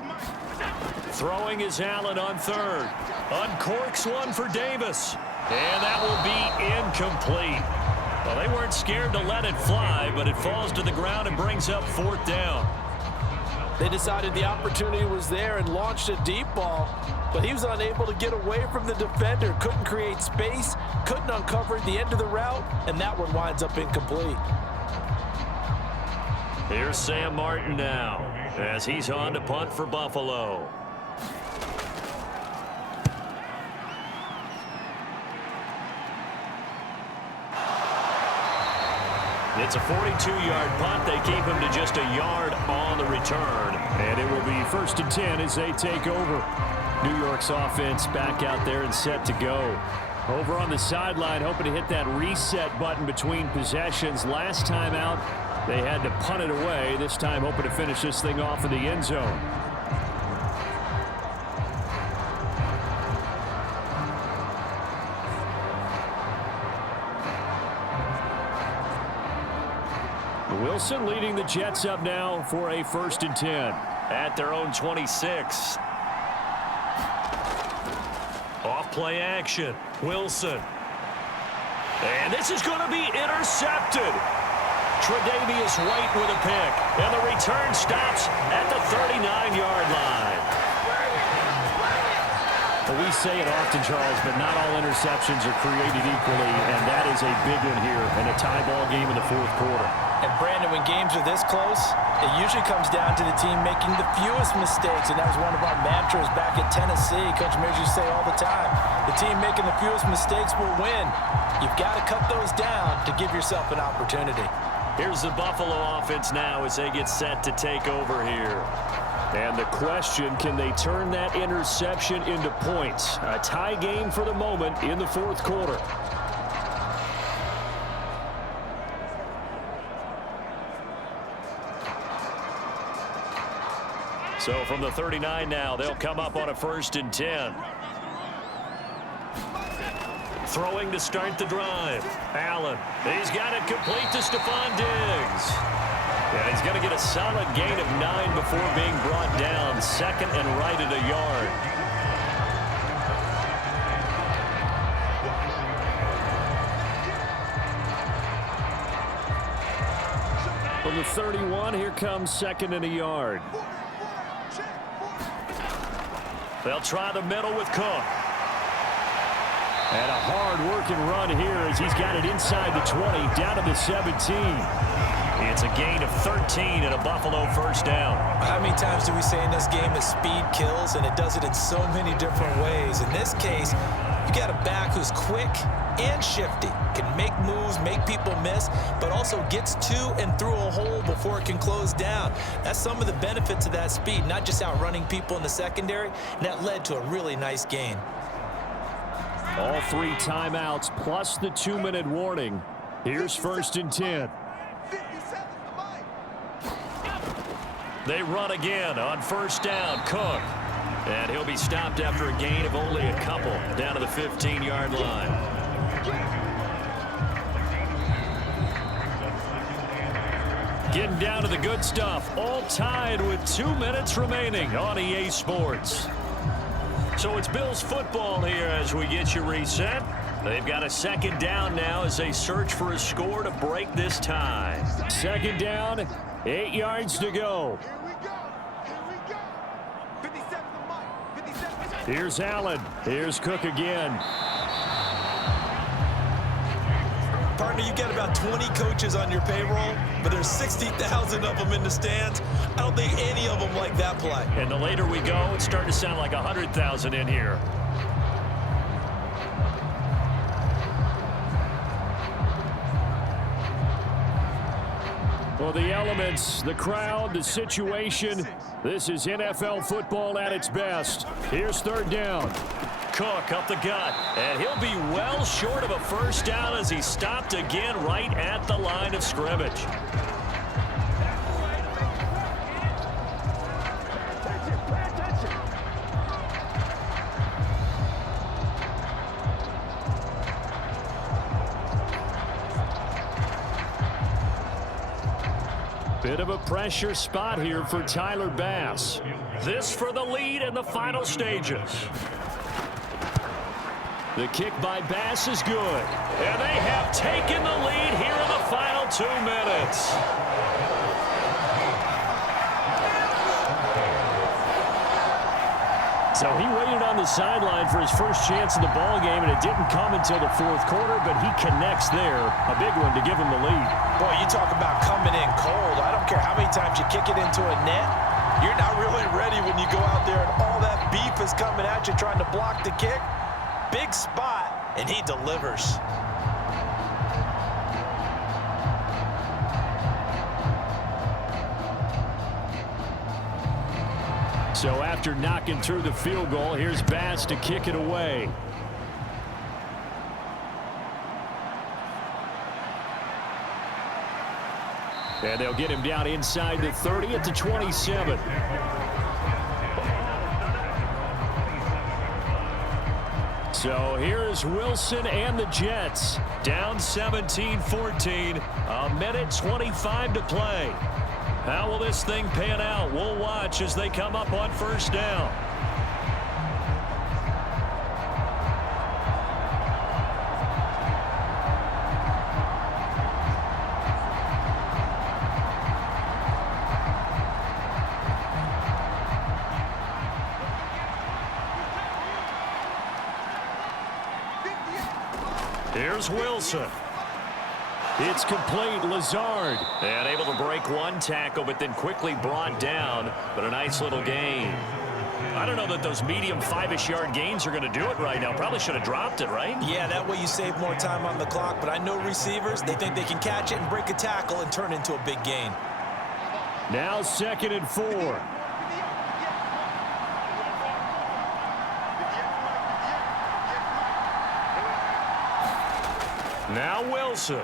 Throwing is Allen on 3rd. Uncorks one for Davis. And that will be incomplete. Well, they weren't scared to let it fly, but it falls to the ground and brings up 4th down. They decided the opportunity was there and launched a deep ball, but he was unable to get away from the defender, couldn't create space, couldn't uncover at the end of the route, and that one winds up incomplete. Here's Sam Martin now, as he's on to punt for Buffalo. It's a 42-yard punt. They keep him to just a yard on the return. And it will be 1st and 10 as they take over. New York's offense back out there and set to go. Over on the sideline, hoping to hit that reset button between possessions. Last time out, they had to punt it away. This time, hoping to finish this thing off in the end zone. Wilson leading the Jets up now for a 1st and 10 at their own 26. Off play action. Wilson. And this is going to be intercepted. Tre'Davious White with a pick. And the return stops at the 39-yard line. Well, we say it often, Charles, but not all interceptions are created equally, and that is a big one here in a tie ball game in the 4th quarter. And Brandon, when games are this close, it usually comes down to the team making the fewest mistakes, and that was one of our mantras back at Tennessee. Coach Mears used to say all the time, the team making the fewest mistakes will win. You've got to cut those down to give yourself an opportunity. Here's the Buffalo offense now as they get set to take over here. And the question, can they turn that interception into points? A tie game for the moment in the 4th quarter. So from the 39 now, they'll come up on a 1st and 10. Throwing to start the drive. Allen. He's got it complete to Stephon Diggs. And he's going to get a solid gain of 9 before being brought down. 2nd and right at a yard. From the 31, here comes 2nd and a yard. They'll try the middle with Cook. And a hard-working run here as he's got it inside the 20, down to the 17. It's a gain of 13 and a Buffalo 1st down. How many times do we say in this game that speed kills, and it does it in so many different ways? In this case, you got a back who's quick and shifty, can make moves, make people miss, but also gets to and through a hole before it can close down. That's some of the benefits of that speed, not just outrunning people in the secondary, and that led to a really nice gain. All 3 timeouts plus the 2-minute warning. Here's 1st and 10. They run again on first down. Cook. And he'll be stopped after a gain of only a couple down to the 15-yard line. Getting down to the good stuff. All tied with 2 minutes remaining on EA Sports. So it's Bills football here as we get you reset. They've got a second down now as they search for a score to break this tie. Second down, 8 yards to go. Here's Allen. Here's Cook again. Partner, you got about 20 coaches on your payroll, but there's 60,000 of them in the stands. I don't think any of them like that play. And the later we go, it's starting to sound like 100,000 in here. Well, the elements, the crowd, the situation, this is NFL football at its best. Here's third down. Cook up the gut, and he'll be well short of a first down as he stopped again right at the line of scrimmage. Bit of a pressure spot here for Tyler Bass. This for the lead in the final stages. The kick by Bass is good. And they have taken the lead here in the final 2 minutes. So he waited on the sideline for his first chance in the ball game, and it didn't come until the fourth quarter, but he connects there. A big one to give him the lead. Boy, you talk about coming in cold. I don't care how many times you kick it into a net. You're not really ready when you go out there and all that beef is coming at you trying to block the kick. Big spot, and he delivers. So after knocking through the field goal, here's Bass to kick it away. And they'll get him down inside the 30 at the 27. So here's Wilson and the Jets. Down 17-14. A minute 25 to play. How will this thing pan out? We'll watch as they come up on first down. Here's Wilson. It's complete. Lazard. And able to break one tackle, but then quickly brought down. But a nice little gain. I don't know that those medium 5-ish yard gains are going to do it right now. Probably should have dropped it, right? Yeah, that way you save more time on the clock. But I know receivers, they think they can catch it and break a tackle and turn into a big gain. Now 2nd and 4. Now Wilson.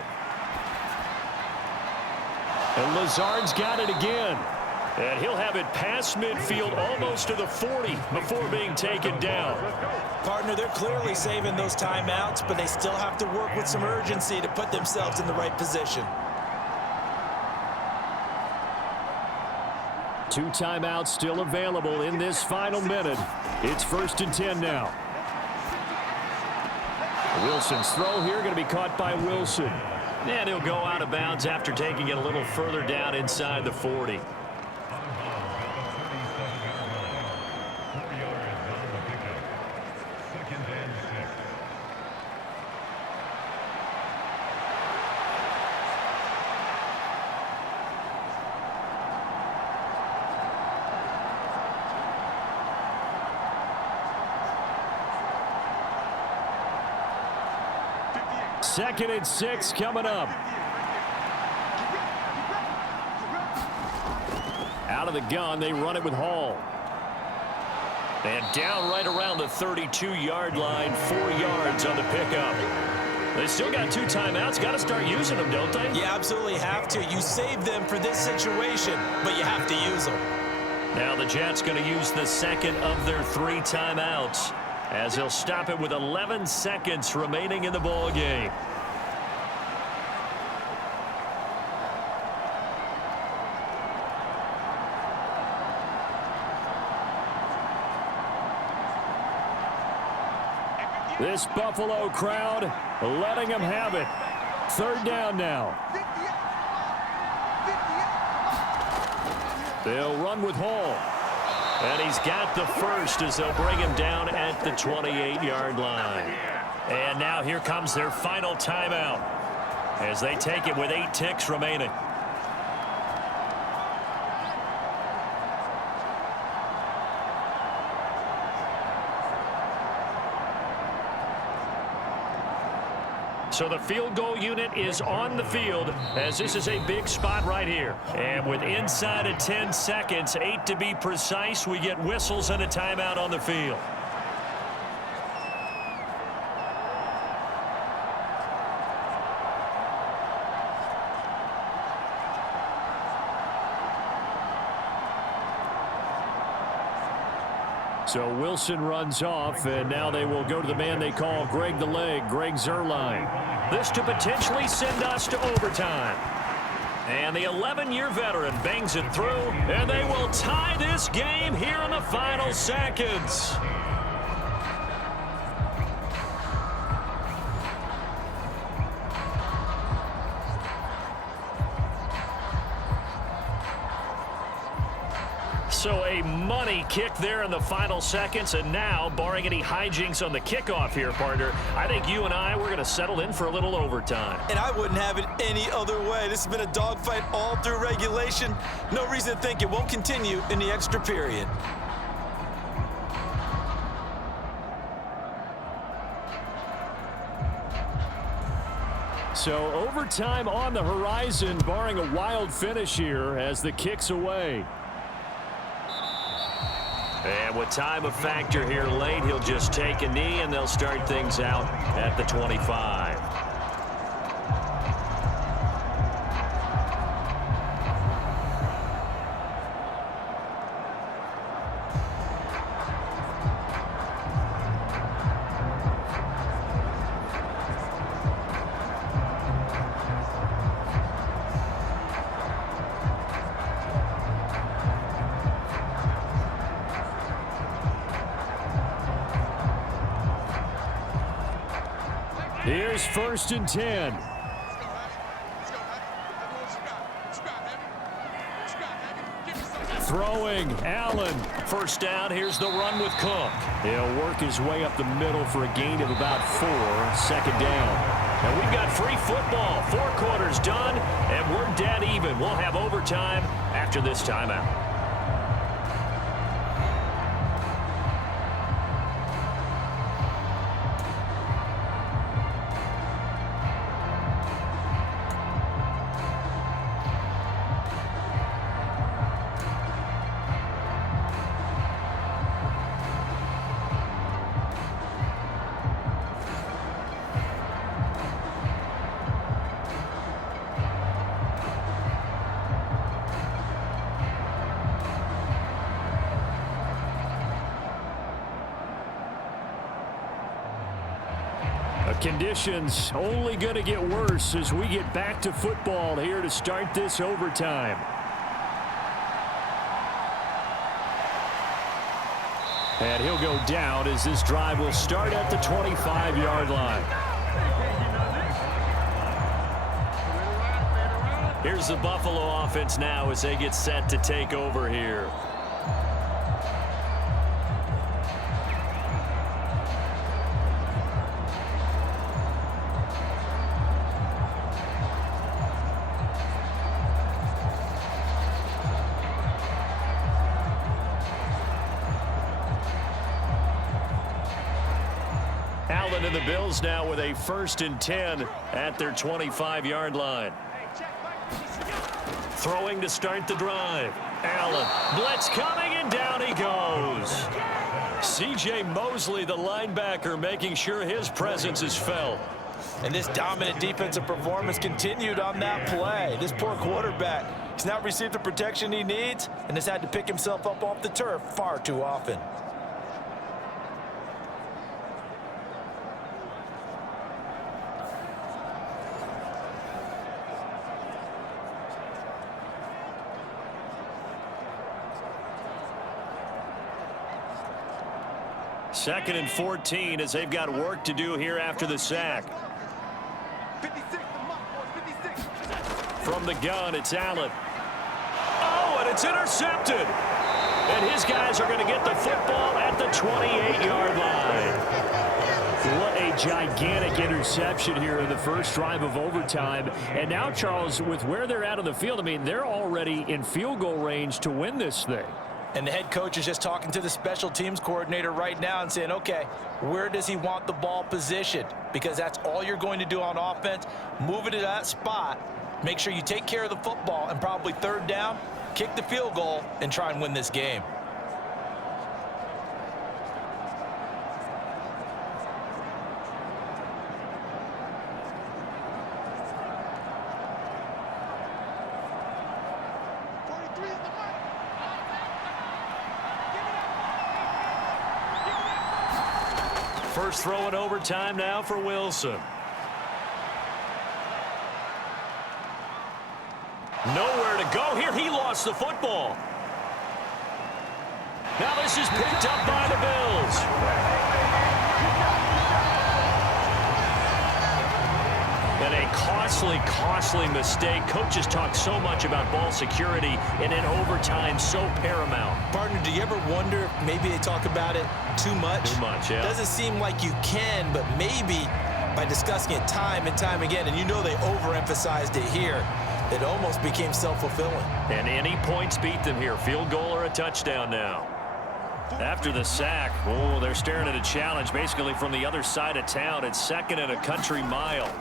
And Lazard's got it again. And he'll have it past midfield almost to the 40 before being taken down. Partner, they're clearly saving those timeouts, but they still have to work with some urgency to put themselves in the right position. 2 timeouts still available in this final minute. It's 1st and 10 now. Wilson's throw here going to be caught by Wilson. And he'll go out of bounds after taking it a little further down inside the 40. Second and 6 coming up. Out of the gun, they run it with Hall. And down right around the 32-yard line, 4 yards on the pickup. They still got 2 timeouts. Got to start using them, don't they? You absolutely have to. You save them for this situation, but you have to use them. Now the Jets going to use the second of their 3 timeouts as they'll stop it with 11 seconds remaining in the ball game. This Buffalo crowd letting them have it. 3rd down now. They'll run with Hall. And he's got the first as they'll bring him down at the 28-yard line. And now here comes their final timeout as they take it with 8 ticks remaining. So the field goal unit is on the field as this is a big spot right here. And with inside of 10 seconds, 8 to be precise, we get whistles and a timeout on the field. So Wilson runs off, and now they will go to the man they call Greg the Leg, Greg Zuerlein. This to potentially send us to overtime. And the 11-year veteran bangs it through, and they will tie this game here in the final seconds. So a money kick there in the final seconds, and now, barring any hijinks on the kickoff here, partner, I think you and I, we're going to settle in for a little overtime. And I wouldn't have it any other way. This has been a dogfight all through regulation. No reason to think it won't continue in the extra period. So overtime on the horizon, barring a wild finish here as the kick's away. And with time a factor here late, he'll just take a knee, and they'll start things out at the 25. Here's 1st and 10. Throwing, Allen. 1st down, here's the run with Cook. He'll work his way up the middle for a gain of about 4. 2nd down. And we've got free football. 4 quarters done, and we're dead even. We'll have overtime after this timeout. Conditions only going to get worse as we get back to football here to start this overtime. And he'll go down as this drive will start at the 25-yard line. Here's the Buffalo offense now as they get set to take over here. And the Bills now with a 1st and 10 at their 25-yard line. Throwing to start the drive. Allen, blitz coming, and down he goes. C.J. Mosley, the linebacker, making sure his presence is felt. And this dominant defensive performance continued on that play. This poor quarterback, he's not received the protection he needs and has had to pick himself up off the turf far too often. Second and 14 as they've got work to do here after the sack. From the gun, it's Allen. Oh, and it's intercepted. And his guys are going to get the football at the 28-yard line. What a gigantic interception here in the first drive of overtime. And now, Charles, with where they're at on the field, I mean, they're already in field goal range to win this thing. And the head coach is just talking to the special teams coordinator right now and saying, okay, where does he want the ball positioned? Because that's all you're going to do on offense. Move it to that spot. Make sure you take care of the football, and probably third down, kick the field goal, and try and win this game. First throw in overtime now for Wilson. Nowhere to go here. He lost the football. Now this is picked up by the Bills. And a costly mistake. Coaches talk so much about ball security, and in overtime, so paramount. Partner, do you ever wonder if maybe they talk about it too much? Too much, yeah. Doesn't seem like you can, but maybe by discussing it time and time again, and you know they overemphasized it here, it almost became self-fulfilling. And any points beat them here. Field goal or a touchdown now. After the sack, oh, they're staring at a challenge basically from the other side of town. It's second and a country mile.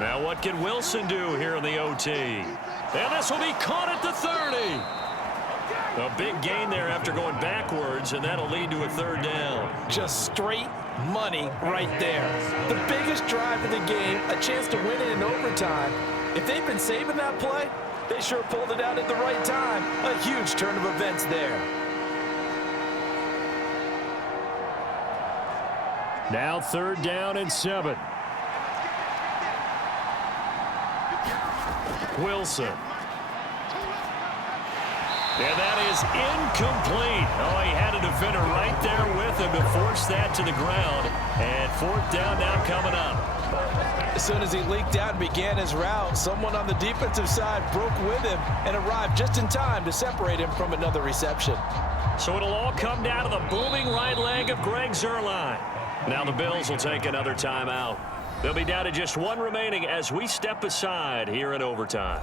Now what can Wilson do here in the OT? And this will be caught at the 30. A big gain there after going backwards, and that'll lead to a third down. Just straight money right there. The biggest drive of the game, a chance to win it in overtime. If they've been saving that play, they sure pulled it out at the right time. A huge turn of events there. Now third down and 7. Wilson. And that is incomplete. Oh, he had a defender right there with him to force that to the ground. And fourth down now coming up. As soon as he leaked out and began his route, someone on the defensive side broke with him and arrived just in time to separate him from another reception. So it'll all come down to the booming right leg of Greg Zuerlein. Now the Bills will take another timeout. They'll be down to just one remaining as we step aside here in overtime.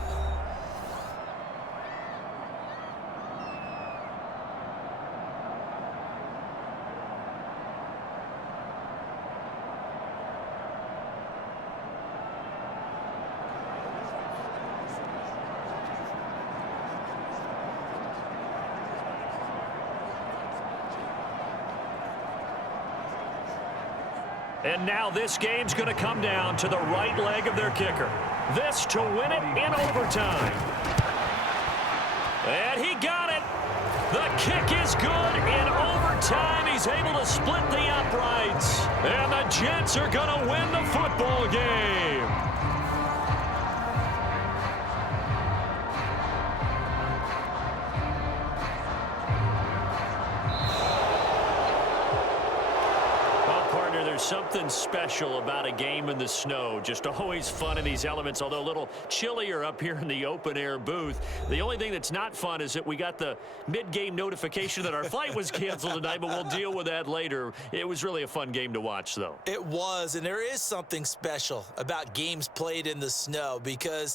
And now this game's going to come down to the right leg of their kicker. This to win it in overtime. And he got it. The kick is good. In overtime, he's able to split the uprights. And the Jets are going to win the football game. There's something special about a game in the snow. Just always fun in these elements, although a little chillier up here in the open-air booth. The only thing that's not fun is that we got the mid-game notification that our flight was canceled tonight, but we'll deal with that later. It was really a fun game to watch, though. It was, and there is something special about games played in the snow because